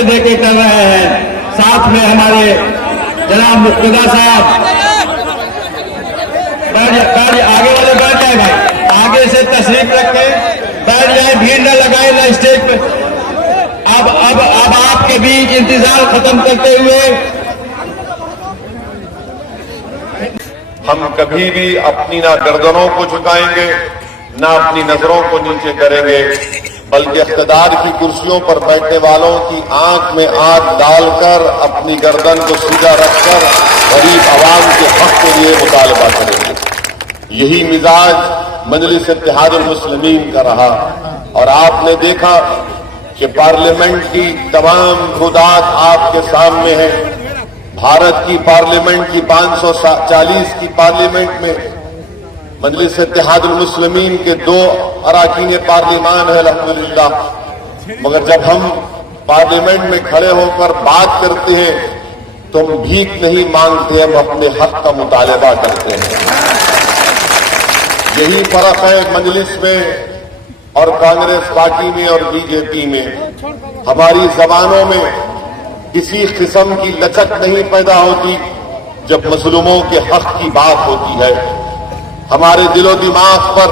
धक्के दे के कर रहे हैं। साथ में हमारे जनाब मुक्तदा साहब, आगे वाले बैठ जाए भाई, आगे से तशरीफ रख के बैठ जाए, भीड़ न लगाए ना स्टेज पे। अब आपके बीच इंतजार खत्म करते हुए हम कभी भी अपनी ना गर्दनों को झुकाएंगे ना अपनी नजरों को नीचे करेंगे, बल्कि इख्तिदार की कुर्सियों पर बैठने वालों की आंख में आंख डालकर अपनी गर्दन को सीधा रखकर गरीब आवाम के हक के लिए मुतालबा करेंगे। यही मिजाज मजलिस इत्तेहादुल मुस्लिमीन का रहा और आपने देखा कि पार्लियामेंट की तमाम खुदात आपके सामने है। भारत की पार्लियामेंट की 540 की पार्लियामेंट में मजलिस इत्तेहादुल मुस्लिमीन के 2 अरकान पार्लियामान है अल्हम्दुलिल्लाह, मगर जब हम पार्लियामेंट में खड़े होकर बात करते हैं तो हम भीख नहीं मांगते, हम अपने हक का मुतालबा करते हैं। यही फर्क है मजलिस में और कांग्रेस पार्टी में और बीजेपी में। हमारी जबानों में किसी किस्म की लचक नहीं पैदा होती जब मजलूमों के हक की बात होती है। हमारे दिलो दिमाग पर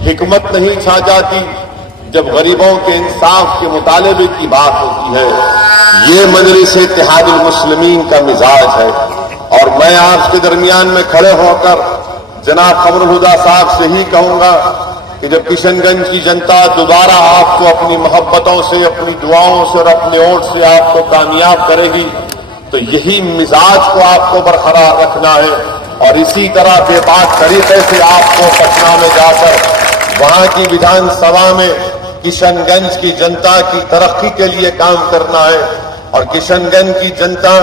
हिकमत नहीं छा जाती जब गरीबों के इंसाफ के मुतालबे की बात होती है। ये मजलिस इत्तेहादुल मुस्लिमीन का मिजाज है। और मैं आपके दरमियान में खड़े होकर जनाब कमरुल हुदा साहब से ही कहूंगा कि जब किशनगंज की जनता दोबारा आपको अपनी मोहब्बतों से, अपनी दुआओं से और अपने वोट से आपको कामयाब करेगी तो यही मिजाज को आपको बरकरार रखना है और इसी तरह बेबाक तरीके से आपको पटना में जाकर वहां की विधानसभा में किशनगंज की जनता की तरक्की के लिए काम करना है। और किशनगंज की जनता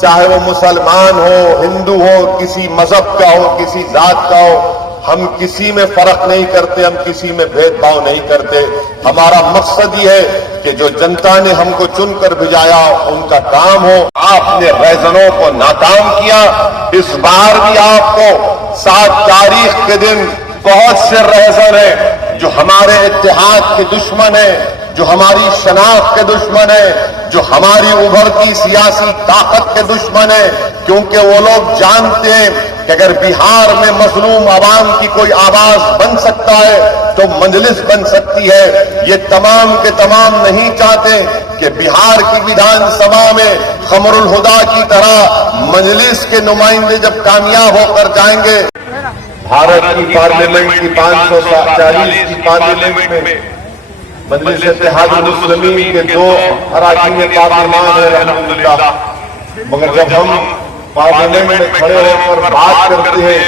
चाहे वो मुसलमान हो, हिंदू हो, किसी मजहब का हो, किसी जात का हो, हम किसी में फर्क नहीं करते, हम किसी में भेदभाव नहीं करते। हमारा मकसद ये है कि जो जनता ने हमको चुनकर भिजाया उनका काम हो। आपने रैजनों को नाकाम किया, इस बार भी आपको 7 तारीख के दिन बहुत से रैजन है जो हमारे इत्तेहाद के दुश्मन है, जो हमारी शनाख्त के दुश्मन है, जो हमारी उभरती सियासी ताकत के दुश्मन है, क्योंकि वो लोग जानते हैं कि अगर बिहार में मजलूम आवाम की कोई आवाज बन सकता है तो मजलिस बन सकती है। ये तमाम के तमाम नहीं चाहते कि बिहार की विधानसभा में कमरुल हुदा की तरह मजलिस के नुमाइंदे जब कामयाब होकर जाएंगे। भारत की पार्लियामेंट की 540 की पार्लियामेंट में मजलिस इत्तेहादुल मुस्लिमीन के 2 अरकान पार्लियामान है अल्हम्दुलिल्लाह, मगर जब हम पार्लियामेंट में खड़े होकर बात करते हैं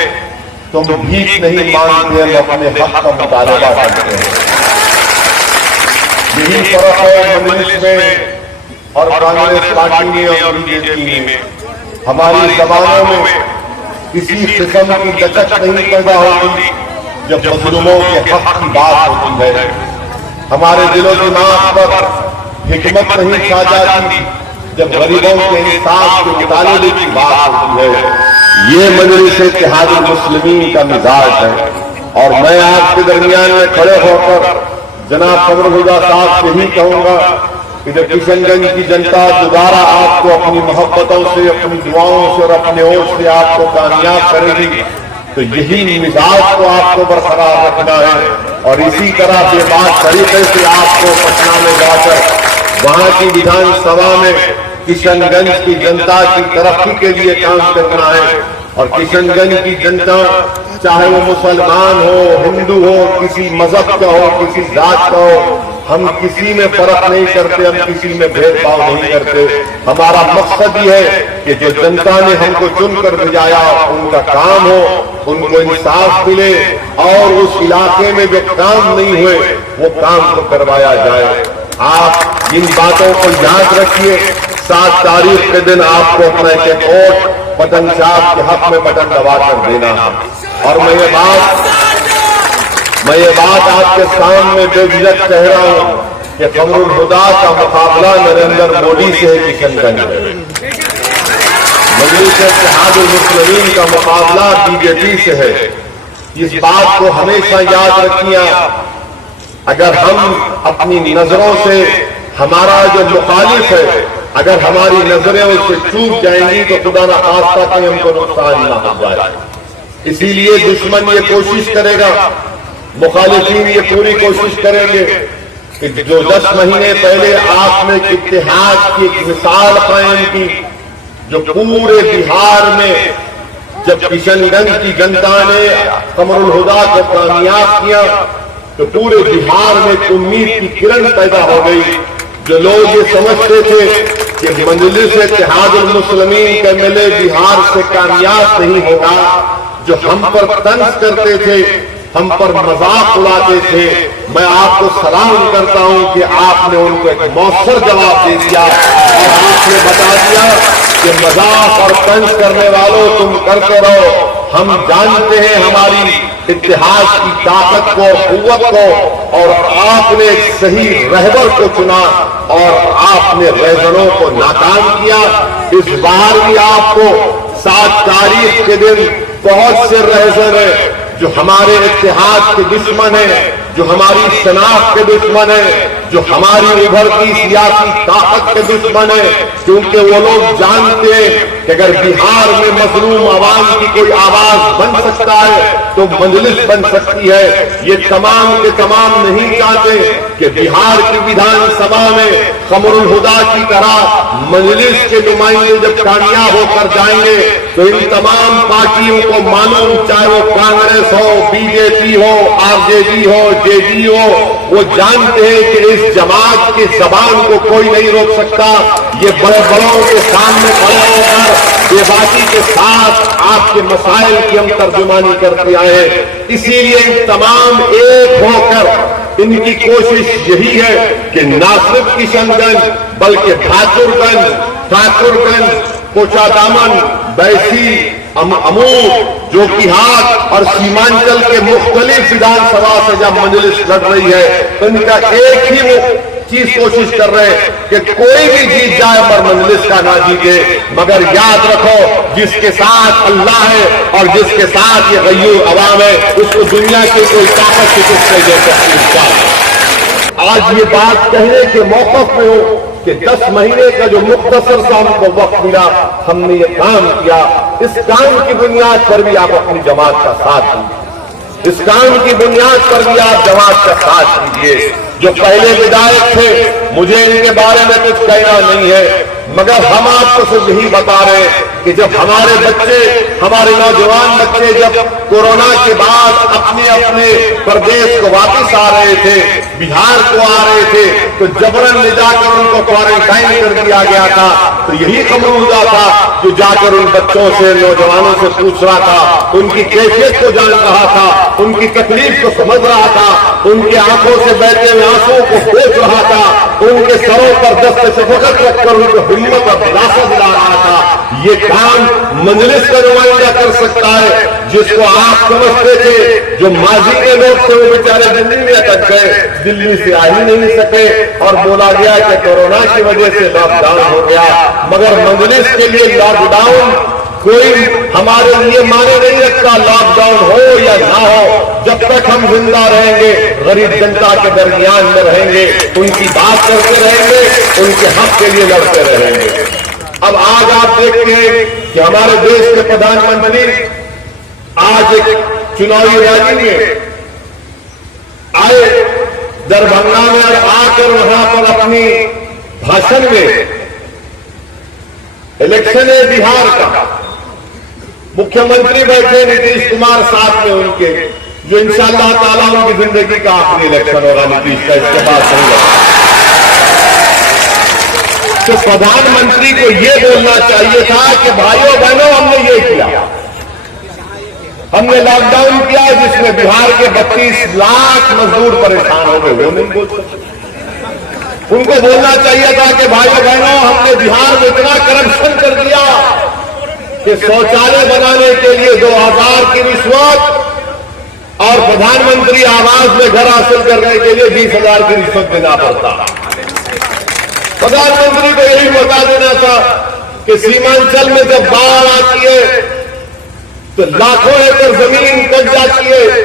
तो हम भीख नहीं मांगते, हम अपने हक का मुतालबा करते हैं। यही फर्क है मजलिस में और कांग्रेस पार्टी में और बीजेपी में। हमारी जबानों में किसी किस्म की लचक नहीं पैदा होती जब मजलूमों के हक की बात होती है। हमारे दिलो दिमाग पर हिकमत नहीं छा जाती जब गरीबों के इंसाफ के मुतालबे की बात होती है। ये मजलिस इत्तेहादुल मुस्लिमीन का मिजाज है। और मैं आपके दरमियान में खड़े होकर जनाब कमरुल हुदा साहब से ही कहूंगा कि जब किशनगंज की जनता दोबारा आपको अपनी मोहब्बतों से, अपनी दुआओं से और अपने वोट से आपको कामयाब करेगी तो यही मिजाज को आपको बरकरार रखना है और इसी तरह बेबाक तरीके से आपको पटना में जाकर वहां की विधानसभा में किशनगंज की जनता की तरक्की के लिए काम करना है। और किशनगंज की जनता चाहे वो मुसलमान हो, हिंदू हो, किसी मजहब का हो, किसी जात का हो, हम किसी में फर्क नहीं करते, हम किसी में भेदभाव नहीं करते। हमारा मकसद ही है कि जो जनता ने हमको चुनकर भिजाया उनका काम हो, उनको इंसाफ मिले और उस इलाके में जो काम नहीं हुए वो काम को करवाया जाए। आप इन बातों को याद रखिए। 7 तारीख के दिन आपको अपना एक वोट बटन साहब के हक में बटन दबा कर देना है। और मैं ये बात आपके सामने बेझिझक कह रहा हूं कि कमरुल हुदा का मुकाबला नरेंद्र मोदी से है किशनगंज में। मजलिस इत्तेहादुल मुस्लिमीन का मुकाबला बीजेपी से है। इस बात को हमेशा याद रखिए। अगर हम अपनी नजरों से ہمارا جو مخالف ہے اگر ہماری نظریں اس سے چوک جائیں گی تو خدا نہ خواستہ کہ ہم کو نقصان نہ ہو جائے. اسی لیے دشمن یہ کوشش کرے گا, مخالفین یہ پوری کوشش کریں گے کہ جو 10 مہینے پہلے آپ نے اتحاد کی ایک مثال قائم کی, جو پورے بہار میں جب کشن گنج کی جنتا نے قمر الہدا کو کامیاب کیا تو پورے بہار میں ایک امید کی کرن پیدا ہو گئی. جو لوگ یہ سمجھتے تھے کہ مجلس اتحاد المسلمین کا MLA بہار سے کامیاب نہیں ہوگا, جو ہم پر طنز کرتے تھے, ہم پر مذاق اڑاتے تھے, میں آپ کو سلام کرتا ہوں کہ آپ نے ان کو ایک مؤثر جواب دے دیا اور آپ نے بتا دیا کہ مذاق اور طنز کرنے والوں تم کرتے رہو, ہم جانتے ہیں ہماری اتحاد کی طاقت کو, قوت کو, اور آپ نے ایک صحیح رہبر کو چنا اور آپ نے رہبروں کو ناکام کیا. اس بار بھی آپ کو 7 تاریخ کے دن بہت سے رہبر ہیں جو ہمارے اتحاد کے دشمن ہیں, جو ہماری شناخت کے دشمن ہیں, جو ہماری ابھرتی سیاسی طاقت کے دشمن ہیں, کیونکہ وہ لوگ جانتے ہیں کہ اگر بہار میں مظلوم عوام کی کوئی آواز بن سکتا ہے تو مجلس بن سکتی ہے. یہ تمام کے تمام نہیں چاہتے کہ بہار کی ویدھان سبھا میں قمر الہدا کی طرح مجلس کے نمائندے جب کامیاب ہو کر جائیں گے تو ان تمام پارٹیوں کو معلوم, چاہے وہ کانگریس ہو, BJP ہو, RJD ہو, JD ہو, وہ جانتے ہیں کہ اس جماعت کی زبان کو کوئی نہیں روک سکتا. یہ بڑے بڑوں کے سامنے کھڑے ہو کر یہ باقی کے ساتھ آپ کے مسائل کی ہم ترجمانی کرتے آئے. اسی لیے ان تمام ایک ہو کر ان کی کوشش یہی ہے کہ نہ صرف کشن گنج بلکہ ٹھاکر گنج, کوچا دامن, بیسی, امور, جوکیہات اور سیمانچل کے مختلف ویدھان سبھا سے جب مجلس لڑ رہی ہے تو ان کا ایک ہی وہ چیز کوشش کر رہے ہیں کہ کوئی بھی جیت جائے پر مجلس کا نہ جیتے, مگر یاد رکھو جس کے ساتھ اللہ ہے اور جس کے ساتھ یہ غیور عوام ہے اس کو دنیا کی کوئی طاقت شکست نہیں دے سکتی. آج یہ بات کہنے کے موقف میں ہوں کہ 10 مہینے کا جو مختصر سا ہم کو وقت ملا, ہم نے یہ کام کیا. اس کام کی بنیاد پر بھی آپ اپنی جماعت کا ساتھ دیجیے, اس کام کی بنیاد پر بھی آپ جماعت کا ساتھ دیجیے. جو پہلے ودائق تھے مجھے ان کے بارے میں کچھ کہنا نہیں ہے, مگر ہم آپ کو صرف یہی بتا رہے ہیں کہ جب ہمارے بچے, ہمارے نوجوان بچے جب کورونا کے بعد اپنے اپنے پردیش کو واپس آ رہے تھے, بہار کو آ رہے تھے, تو جبرن لے جا کر ان کو کوارنٹائن کر دیا گیا تھا. تو یہی قمر الہدا تھا جو جا کر ان بچوں سے, نوجوانوں سے پوچھ رہا تھا, ان کی کیفیت کو جان رہا تھا, ان کی تکلیف کو سمجھ رہا تھا, ان کی آنکھوں سے بہتے ہوئے آنسوں کو پوچھ رہا تھا, ان کے سروں پر دست شفقت رکھ کر ان کو ہمت اور دلاسا دلا رہا تھا. یہ کام مجلس کا نمائندہ کر سکتا ہے, جس کو آپ سمجھتے تھے جو ماضی کے لوگ تھے وہ بیچارے دلی میں اٹک گئے, دلی سے آ ہی نہیں سکے اور بولا گیا کہ کورونا کی وجہ سے لاک ڈاؤن ہو گیا. مگر مجلس کے لیے لاک ڈاؤن کوئی ہمارے لیے معنی نہیں رکھتا, لاک ڈاؤن ہو یا نہ ہو, جب تک ہم زندہ رہیں گے غریب جنتا کے درمیان میں رہیں گے, ان کی بات کرتے رہیں گے, ان کے حق کے لیے لڑتے رہیں گے. اب آج آپ دیکھتے ہیں کہ ہمارے دیش کے پردھان منتری آج ایک چناوی ریلی میں آئے دربھنگا میں, اور آ کر وہاں پر اپنی بھاشن میں الیکشن ہے بہار کا, مکھیہ منتری بیٹھے نتیش کمار ساتھ میں ان کے, جو انشاءاللہ تعالیٰ ان کی زندگی کا آخری الیکشن ہوگا نتیش کا, اس کے بعد نہیں ہوگا. تو پردھان منتری کو یہ بولنا چاہیے تھا کہ بھائیوں بہنوں ہم نے یہ کیا, ہم نے لاک ڈاؤن کیا جس میں بہار کے 32 لاکھ مزدور پریشان ہو گئے, وہ نہیں بول سکتے. ان کو بولنا چاہیے تھا کہ بھائیوں بہنوں ہم نے بہار میں اتنا کرپشن کر دیا کہ شوچالے بنانے کے لیے 2000 کی رشوت اور پردھان منتری آواس میں گھر حاصل کرنے کے لیے 20,000 کی رشوت دینا پڑتا. پردھان منتری کو یہی بتا دینا تھا کہ سیمانچل میں جب باڑھ آتی ہے تو لاکھوں ایکڑ زمین کٹ جاتی ہے.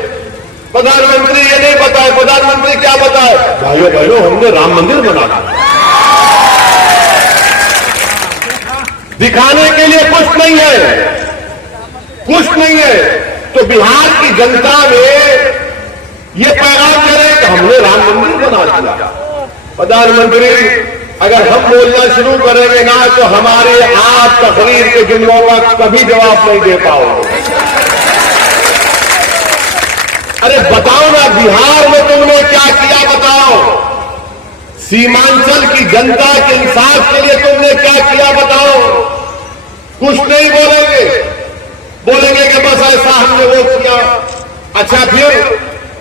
پردھان منتری یہ نہیں بتائے, پردھان منتری کیا بتائے, بھائیو بہنوں ہم نے رام مندر بنا دیا. दिखाने के लिए कुछ नहीं है। तो बिहार की जनता में ये पैगाम दे रहे हैं कि हमने राम मंदिर बना दिया। प्रधानमंत्री, अगर हम बोलना शुरू करेंगे ना तो हमारे आप तकरीर के जुमलों का कभी जवाब नहीं दे पाओगे। अरे बताओ ना, बिहार में तुमने क्या किया बताओ। सीमांचल की जनता के इंसाफ के लिए तुमने क्या किया बताओ। कुछ नहीं बोलेंगे कि बस ऐसा हमने वो किया। अच्छा, फिर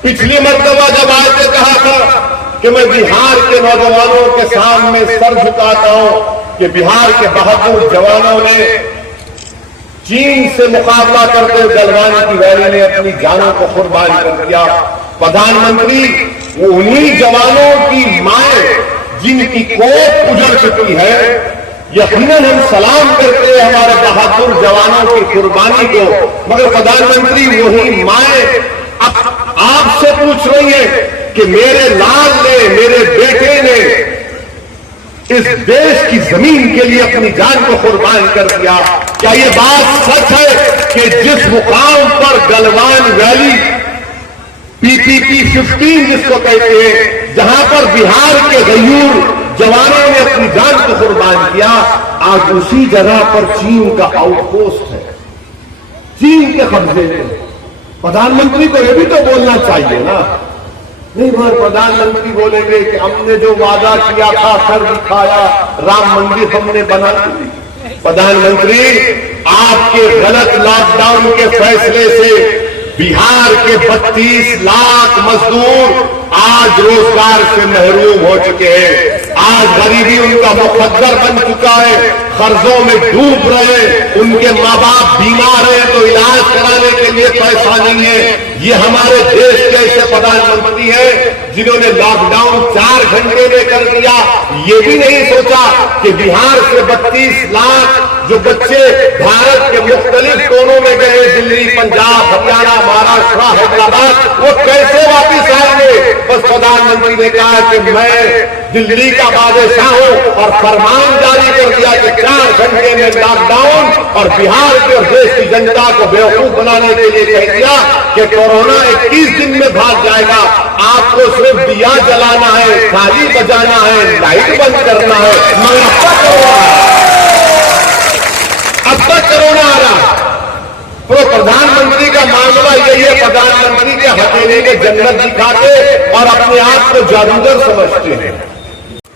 पिछली मर्तबा जब आए थे कहा था कि मैं बिहार के नौजवानों के सामने सर झुकाता हूं कि बिहार के बहादुर जवानों ने चीन से मुकाबला करते हुए गलवान की वैली में अपनी जानों को कुर्बान कर दिया। प्रधानमंत्री, वो उन्हीं जवानों की माएं जिनकी कोख उजड़ चुकी है, यकीनन हम सलाम करते हैं हमारे बहादुर जवानों की कुर्बानी को, मगर प्रधानमंत्री वही माएं अब आपसे पूछ रही है कि मेरे लाल ने, मेरे बेटे ने इस देश की जमीन के लिए अपनी जान को कुर्बान कर दिया। क्या ये बात सच है कि जिस मुकाम पर गलवान वैली PPP 15 जिसको कहते हैं, जहां पर बिहार के गयूर जवानों ने अपनी जान को कुर्बान किया, आज उसी जगह पर चीन का आउटपोस्ट है, चीन के कब्जे में। प्रधानमंत्री को यह भी तो बोलना चाहिए ना। नहीं, मगर प्रधानमंत्री बोलेंगे कि हमने जो वादा किया था कर दिखाया, राम मंदिर हमने बना दी। प्रधानमंत्री, आपके गलत लॉकडाउन के फैसले से बिहार के 32 लाख मजदूर आज रोजगार से महरूम हो चुके हैं। आज गरीबी उनका मुकद्दर बन चुका है, कर्जों में डूब रहे, उनके माँ बाप बीमार हैं तो इलाज कराने के लिए पैसा नहीं है। ये हमारे देश के ऐसे प्रधानमंत्री हैं जिन्होंने लॉकडाउन 4 घंटे में कर दिया। ये भी नहीं सोचा कि बिहार से 32 लाख जो बच्चे भारत के मुख्तलिफ कोनों में गए, दिल्ली, पंजाब, हरियाणा, महाराष्ट्र, हैदराबाद, वो कैसे वापिस आएंगे। बस प्रधानमंत्री ने कहा कि मैं दिल्ली का बादशाह हूं और फरमान जारी कर दिया कि 4 घंटे में लॉकडाउन, और बिहार के और देश की जनता को बेवकूफ बनाने के लिए कह दिया कि कोरोना 21 दिन में भाग जाएगा। आपको सिर्फ दिया जलाना है, थाली बजाना है, लाइट बंद करना है, मगर अब तक कोरोना आ रहा। तो प्रधानमंत्री का मामला यही है, प्रधानमंत्री के हथेली में जन्नत दिखाते और अपने आप को जादूगर समझते हैं।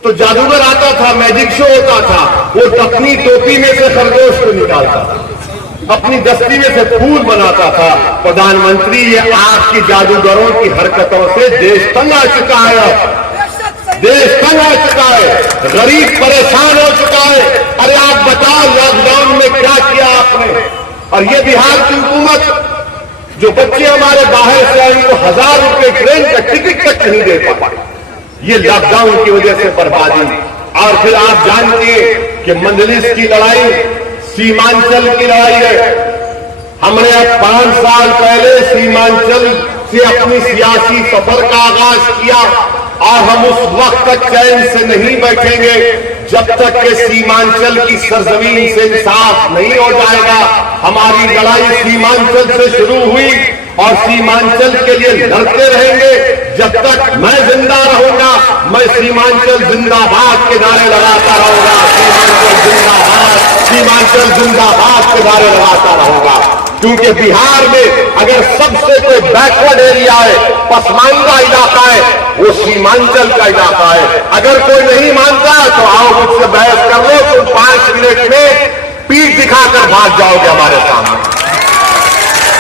तो जादूगर आता था, मैजिक शो होता था, वो अपनी टोपी में से खरगोश को निकालता था, अपनी दस्ती में से फूल बनाता था। प्रधानमंत्री, ये आपकी जादूगरों की हरकतों से देश तंग आ चुका है, देश तंग आ चुका है, गरीब परेशान हो चुका है। अरे आप बताओ, लॉकडाउन में क्या किया आपने। और ये बिहार की हुकूमत जो बच्चे हमारे बाहर से आए उनको 1000 रुपए ट्रेन का टिकट तक नहीं दे पाए, ये लॉकडाउन की वजह से बर्बादी। और फिर आप जानते हैं कि मंजलिस की लड़ाई सीमांचल की लड़ाई है। हमने अब 5 साल पहले सीमांचल से अपनी सियासी सफर का आगाज किया और हम उस वक्त तक चैन से नहीं बैठेंगे जब तक कि सीमांचल की सरजमीन से इंसाफ नहीं हो जाएगा। हमारी लड़ाई सीमांचल से शुरू हुई और सीमांचल के लिए लड़ते रहेंगे जब तक मैं जिंदा रहूंगा। मैं सीमांचल जिंदाबाद के नारे लगाता रहूंगा, सीमांचल जिंदाबाद, सीमांचल जिंदाबाद के नारे लगाता रहूंगा। क्योंकि बिहार में अगर सबसे कोई बैकवर्ड एरिया है, पसमानदा इलाका है, वो सीमांचल का इलाका है। अगर कोई नहीं मानता तो आओ मुझसे बहस कर लो, तुम 5 मिनट में पीठ दिखाकर भाग जाओगे हमारे सामने।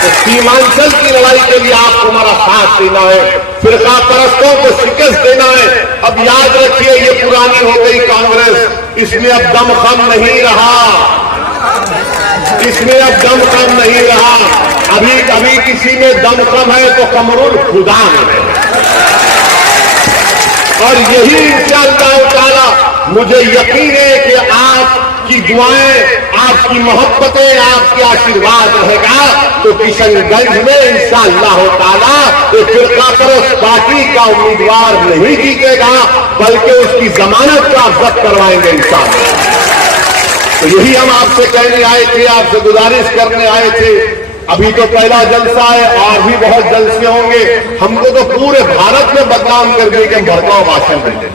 तो सीमांचल की लड़ाई के लिए आपको हमारा साथ देना है, फिरका परस्तों को शिकस्त देना है। अब याद रखिए, ये पुरानी हो गई कांग्रेस, इसमें अब दम खम नहीं रहा, इसमें अब दम कम नहीं रहा। अभी किसी में दम कम है तो कमरुल खुदा में है। और यही इंशाअल्लाह ताला मुझे यकीन है कि आपकी दुआएं, आपकी मोहब्बतें, आपके आशीर्वाद रहेगा तो किशनगंज में इंशाअल्लाह ताला एक फिरका परस्त पार्टी का उम्मीदवार नहीं जीतेगा, बल्कि उसकी जमानत का जब्त करवाएंगे इंशाअल्लाह। تو یہی ہم آپ سے کہنے آئے تھے، آپ سے گزارش کرنے آئے تھے. ابھی تو پہلا جلسہ ہے اور بھی بہت جلسے ہوں گے. ہم کو تو پورے بھارت میں بدنام کر دیں کہ ہم بھڑکاؤ بھاشن دیں گے.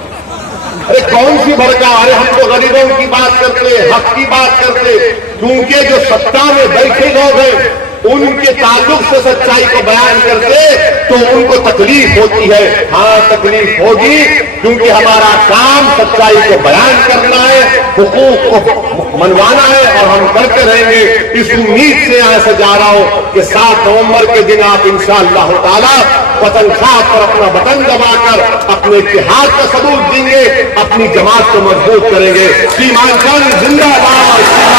ارے کون سی بھڑکاؤ؟ ارے ہم تو غریبوں کی بات کرتے، حق کی بات کرتے. کیونکہ جو سत्ता میں بیٹھے لوگ ہیں ان کے تعلق سے سچائی کو بیان کرتے تو ان کو تکلیف ہوتی ہے. ہاں تکلیف ہوگی، کیونکہ ہمارا کام سچائی کو بیان کرنا ہے، حقوق کو منوانا ہے اور ہم کرتے رہیں گے. اس امید سے یہاں سے جا رہا ہوں کہ 7 نومبر کے دن آپ انشاءاللہ تعالی وطن خواہ پر اپنا بٹن دبا کر اپنے اتحاد کا ثبوت دیں گے، اپنی جماعت کو مضبوط کریں گے. سیمانچل زندہ باد.